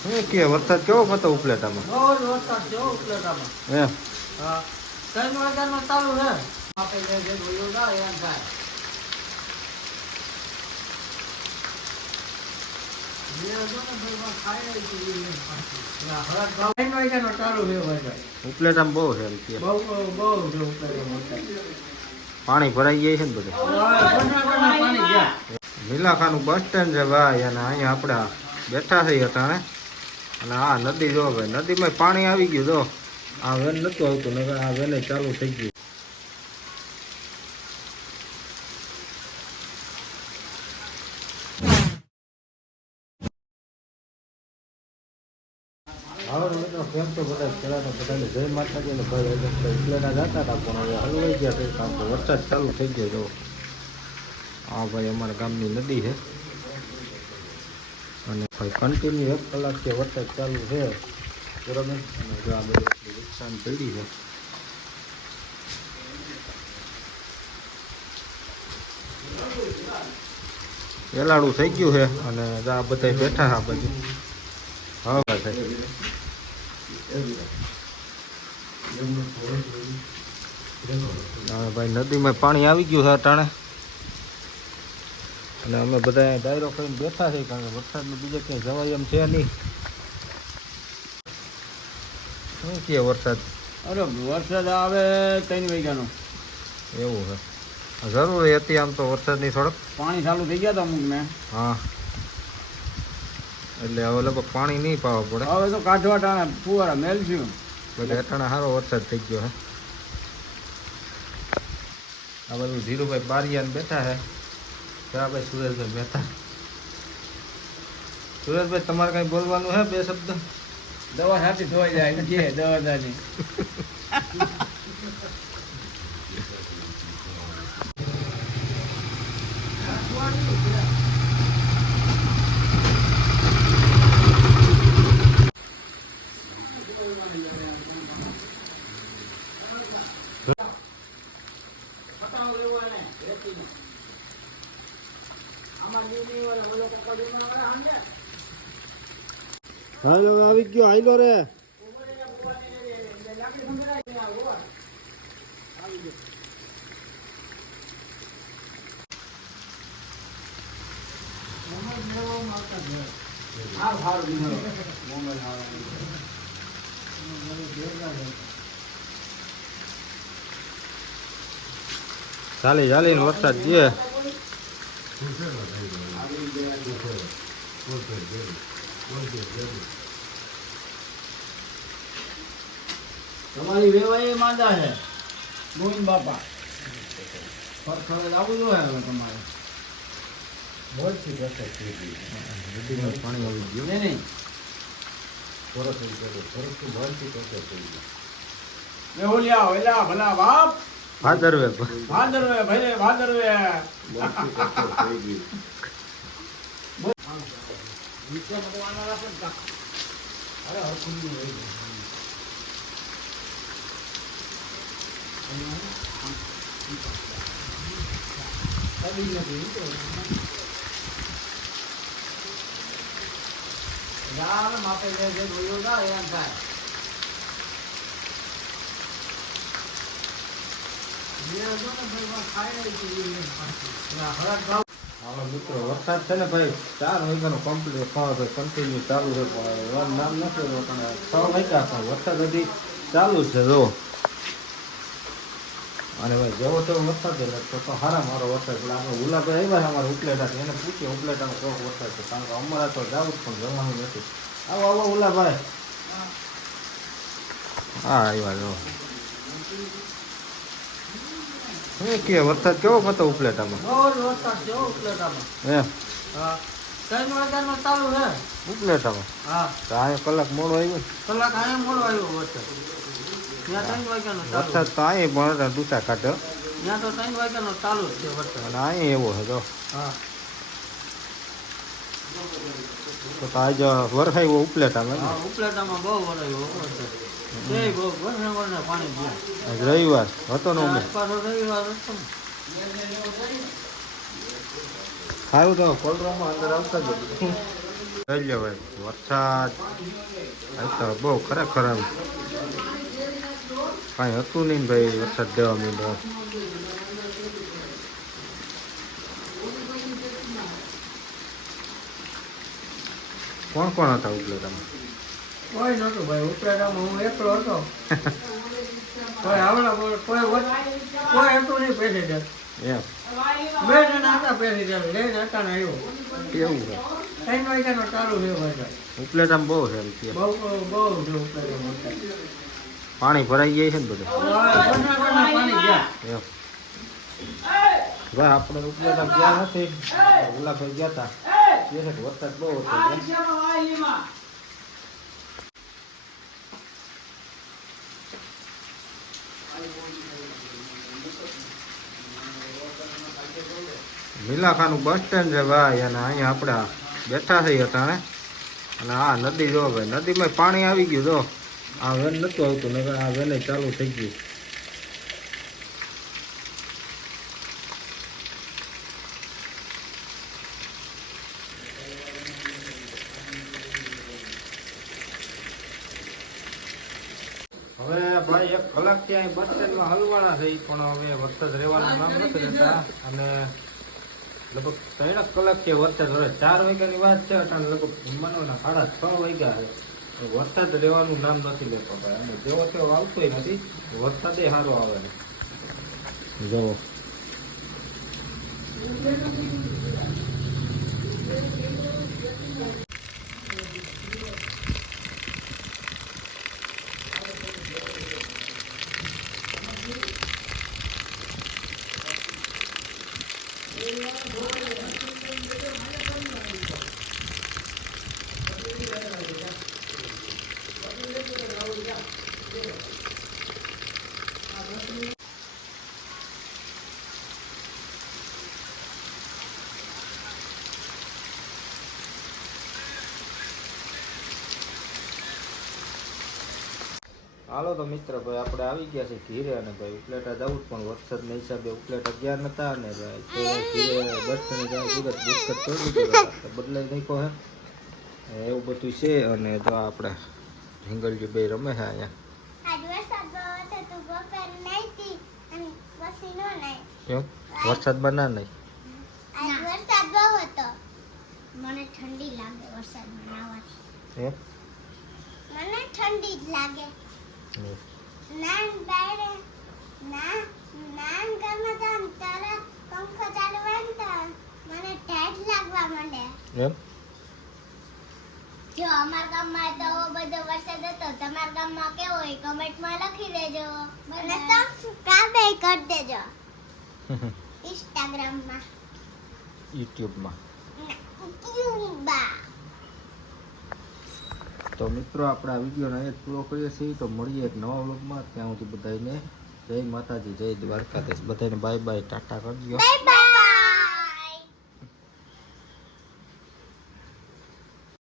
શું કે વરસાદ કેવો હતો ઉપલેટામાં? બહુ જ વરસાદ હા. ત્રણ વાગ્યાનો ચાલુ આપણે જે એમ થાય. બહુ છે પાણી ભરાઈ જાય છે ને બધે? નીલાખાનું બસ સ્ટેન્ડ છે ભાઈ, અને અહીંયા આપણા બેઠા થઈ હતા ને અને આ નદી જો ભાઈ, નદીમાં પાણી આવી ગયું જો. આ વેન નહોતું આવતું ને આ વેને ચાલુ થઈ ગયું. હવે મિત્રો બધા? જય માતાજી ને ભાઈ એટલેના જતા હતા, પણ હવે હલવાઈ ગયા કંઈ કામ તો વરસાદ ચાલુ થઈ ગયો જો આ ભાઈ અમારા ગામની નદી છે. અને ભાઈ કન્ટિન્યુ એક કલાકથી વરસાદ ચાલુ છે. બરાબર? અને જો આ બધી નુકસાન પડી છે. એલાડું થઈ ગયું છે અને આ બધા બેઠા હા બાજુ. હા, ભાઈ. ભાઈ, નદીમાં પાણી આવી ગયું છે અટાણે. અને અમે બધા ડાયરો કરીને બેઠા છીએ કારણ કે વરસાદનું બીજે ક્યાંય જવાય એમ છે નહીં. શું કહે વરસાદ? અરે વરસાદ આવે ત્રણ વાગ્યાનો. એવું છે. જરૂરી હતી આમ તો વરસાદની થોડોક પાણી ચાલુ થઈ ગયા હતા અમુક મેં હા. એટલે હવે લગભગ પાણી નહીં પાવા પડે. હવે તો કાઢવા ટાણા ફુવારા મેલશું. એટલે અટાણે સારો વરસાદ થઈ ગયો હે. આ બધું ધીરુભાઈ બારિયાને બેઠા છે ભાઈ, સુરેશભાઈ મહેતા સુરેશભાઈ, તમારે કઈ બોલવાનું હે, બે શબ્દ? દવા સાચી ધોવાઈ જાય કે દવા દાની હાલો આવી ગયો આઈલો રે. ચાલી ચાલીને વરસાદ જે તમારી વેવાઈ માંદા છે ગોવિંદ બાપા. ફરફરે આવું જોઈએ હવે તમારે. નદીમાં પાણી આવી ગયું નહીં નહીં મેહોલિયા વેલા ભલા બાપ ભાદરવે ભાદરવે ભલે ભાદરવે નીચે ને નહીં માપે જે જે એમ થાય. જે હતો ને ભાઈ ખાઈ રહી હતી. ના, ભાવ હાલો મિત્રો વરસાદ છે ને ભાઈ ચાર વાગ્યાનો કમ્પ્લીટ ભાઈ કન્ટિન્યુ ચાલુ છે પણ નામ નથી પણ છ વાગ્યા પણ વરસાદ હજી ચાલુ જ છે જો. અને ભાઈ જેવો તેવો વરસાદ છે તો હારા મારો વરસાદ એટલે આપણે ગુલાભાઈ આવ્યા છે અમારા ઉપલેટાથી એને પૂછીએ ઉપલેટાનો શોખ વરસાદ છે કારણ કે અમારા તો જવું જ પણ જવાનું નથી. આવો આવો ઉલાભાઈ. હા આવ્યા જો. શું કે વરસાદ કેવો હતો ઉપલેટામાં? બહુ વરસાદ ઉપલેટામાં. હા. ત્રણ વાગ્યાનો ચાલુ છે. ઉપલેટામાં? હા. તો અહીંયા કલાક મોડો આવ્યો કલાક અહીંયા મોડો આવ્યો વરસાદ. ત્યાં ત્રણ વાગ્યાનો વરસાદ તો અહીં પણ દુસા કાઢ્યો ત્યાં તો ત્રણ વાગ્યાનો ચાલુ જ છે વરસાદ. અને અહીં એવો છે જો હા. તો આજ વરસાઈ એવો ઉપલેટામાં હા ઉપલેટામાં બહુ વરાયો વરસાદ બહુ વરસે વરસે પાણી ગયા. રવિવાર હતો ને આસપાસ રવિવાર હતો સારું તો કોલરામાં અંદર આવતા જ જોઈ લો ભાઈ વરસાદ. બહુ ખરેખર આમ કાંઈ હતું નહીં ભાઈ વરસાદ દેવા માંડ્યો. કોણ કોણ હતા ઉપલે તમે કોઈ નહોતું ભાઈ ઉપલેટામાં હું એકલો હતો. કોઈ આવડા કોઈ કોઈ હતું નહીં પેસેન્જર એમ. બે જણા હતા પેસેન્જર લઈને હતા ને આવ્યો. એવું છે? ત્રણ વાગ્યાનો ચાલુ રહ્યો ભાઈ ઉપલેટામાં બહુ હેલ છે બહુ બહુ છે ઉપલેટામાં પાણી ભરાઈ જાય છે ને બધું? પાણી ગયા. ભાઈ આપણે ઉપલેટા ગયા નથી. ગુલાબભાઈ ગયા હતા. કે વરસાદ બહુ હતો મિલાખાનું બસ સ્ટેન્ડ છે ભાઈ અને અહીંયા આપણે બેઠા થઈ હતા ને અને આ નદી જો ભાઈ નદીમાં પાણી આવી ગયું જો. આ વેન નહોતું આવતું નહીં આ વેને ચાલુ થઈ ગયું. ભાઈ, એક કલાક ત્યાં બસ સ્ટેન્ડમાં હલવાના થઈ પણ હવે વરસાદ રહેવાનું નામ નથી રહેતા અને લગભગ ત્રણ કલાકથી વરસાદ હવે ચાર વાગ્યાની વાત છે અટાણે લગભગ જમવાના સાડા છ વાગ્યા છે. વરસાદ રહેવાનું નામ નથી લેતો ભાઈ. અને જેવો તેવો આવતો નથી, વરસાદે સારો આવે છે. જુઓ Thank you. હાલો તો મિત્ર ભાઈ આપણે આવી ગયા છે ઘીરે અને ભાઈ ઉપલેટા જવું પણ વરસાદના હિસાબે ઉપલેટા અગિયાર નતા અને ભાઈ તો ઘીરે બસ સ્ટેન્ડ જાય સુરત બુસ્કટ કરી દીધું બદલાઈ નાખ્યો હે. એવું બધું છે અને તો આપણે હિંગલજી બે રમે છે અહીંયા. આજ વરસાદ બહુ હતો તો બપોર નાહીતી અને પછી નો નાહી વરસાદ બના નહીં આજ વરસાદ બહુ હતો. મને ઠંડી લાગે વરસાદમાં નાહવાથી મને ઠંડી જ લાગે. નાન બારે ના નાન ગમે તો આમ પંખો ચાલુ હોય ને તો મને ટાઈટ લાગવા માંડે એમ? જો અમારા ગામમાં તો બધો વરસાદ હતો. તમારા ગામમાં કેવો હોય? કમેન્ટમાં લખી દેજો. અને સબસ્ક્રાઇબ કરી દેજો. ઇન્સ્ટાગ્રામમાં યુટ્યુબમાં. ક્યુબા તો મિત્રો, આપણે આ વિડીયોનો એ જ પૂરો કરીએ છીએ. તો મળીએ એક નવા વ્લોગમાં. ત્યાં સુધી બધાને જય માતાજી, જય દ્વારકાધીશ. બધાને બાય બાય ટાટા કરજો.